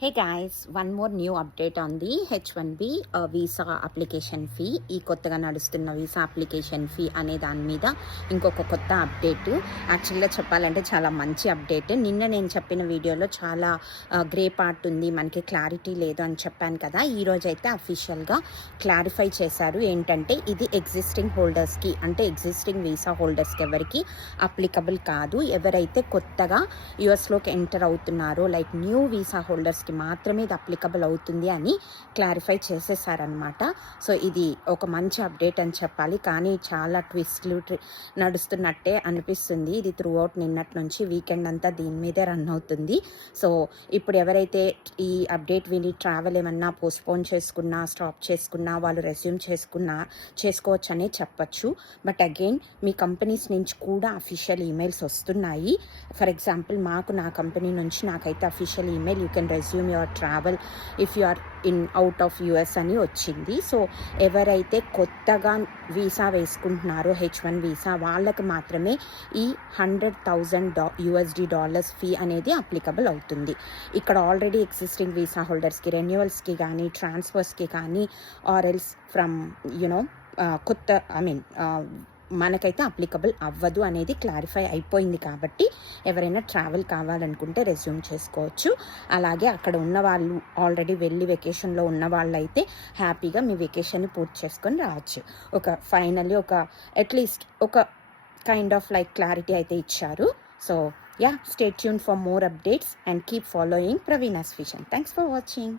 Hey guys, one more new update on the H1B visa application fee. ఈ కొత్తగా నడుస్తున్న visa application fee అనే దాని మీద ఇంకొక కొత్త అప్డేట్. యాక్చువల్గా చెప్పాలంటే చాలా మంచి అప్డేట్. నిన్న నేను చెప్పిన వీడియోలో చాలా గ్రే పార్ట్ ఉంది, మనకి క్లారిటీ లేదు అని చెప్పాను కదా. ఈరోజు అయితే అఫీషియల్గా క్లారిఫై చేశారు. ఏంటంటే ఇది ఎగ్జిస్టింగ్ హోల్డర్స్కి, అంటే ఎగ్జిస్టింగ్ వీసా హోల్డర్స్కి ఎవరికి అప్లికబుల్ కాదు. ఎవరైతే కొత్తగా యుఎస్లోకి ఎంటర్ అవుతున్నారో, లైక్ న్యూ వీసా హోల్డర్స్ మాత్రమే ఇది అప్లికబుల్ అవుతుంది అని క్లారిఫై చేసేసారనమాట. సో ఇది ఒక మంచి అప్డేట్ అని చెప్పాలి. కానీ చాలా ట్విస్ట్లు నడుస్తున్నట్టే అనిపిస్తుంది. ఇది త్రూ అవుట్ నిన్నటి నుంచి వీకెండ్ అంతా దీని మీదే రన్ అవుతుంది. సో ఇప్పుడు ఎవరైతే ఈ అప్డేట్ విని ట్రావెల్ ఏమన్నా పోస్ట్పోన్ చేసుకున్నా, స్టాప్ చేసుకున్నా, వాళ్ళు రెస్యూమ్ చేసుకోవచ్చు అనే చెప్పచ్చు. బట్ అగైన్ మీ కంపెనీస్ నుంచి కూడా అఫీషియల్ ఈమెయిల్స్ వస్తున్నాయి. ఫర్ ఎగ్జాంపుల్ నా కంపెనీ నుంచి నాకైతే official email you can resume your travel if you are out of US అని వచ్చింది. సో ఎవరైతే కొత్తగా వీసా వేసుకుంటున్నారో H1 వీసా, వాళ్ళకి మాత్రమే ఈ $100,000 ఫీ అనేది అప్లికబుల్ అవుతుంది. ఇక్కడ ఆల్రెడీ ఎగ్జిస్టింగ్ వీసా హోల్డర్స్కి, రెన్యువల్స్కి కానీ, ట్రాన్స్ఫర్స్కి కానీ, ఆర్ఎల్స్ ఫ్రమ్ కొత్త మనకైతే అప్లికబుల్ అవ్వదు అనేది క్లారిఫై అయిపోయింది. కాబట్టి ఎవరైనా ట్రావెల్ కావాలనుకుంటే రెజ్యూమ్ చేసుకోవచ్చు. అలాగే అక్కడ ఉన్న వాళ్ళు, ఆల్రెడీ వెళ్ళి వెకేషన్లో ఉన్న వాళ్ళు అయితే హ్యాపీగా మీ వెకేషన్ని పూర్తి చేసుకొని రావచ్చు. ఫైనల్లీ అట్లీస్ట్ ఒక కైండ్ ఆఫ్ లైక్ క్లారిటీ అయితే ఇచ్చారు. So stay tune for more updates and keep following Praveena's vision. Thanks for watching.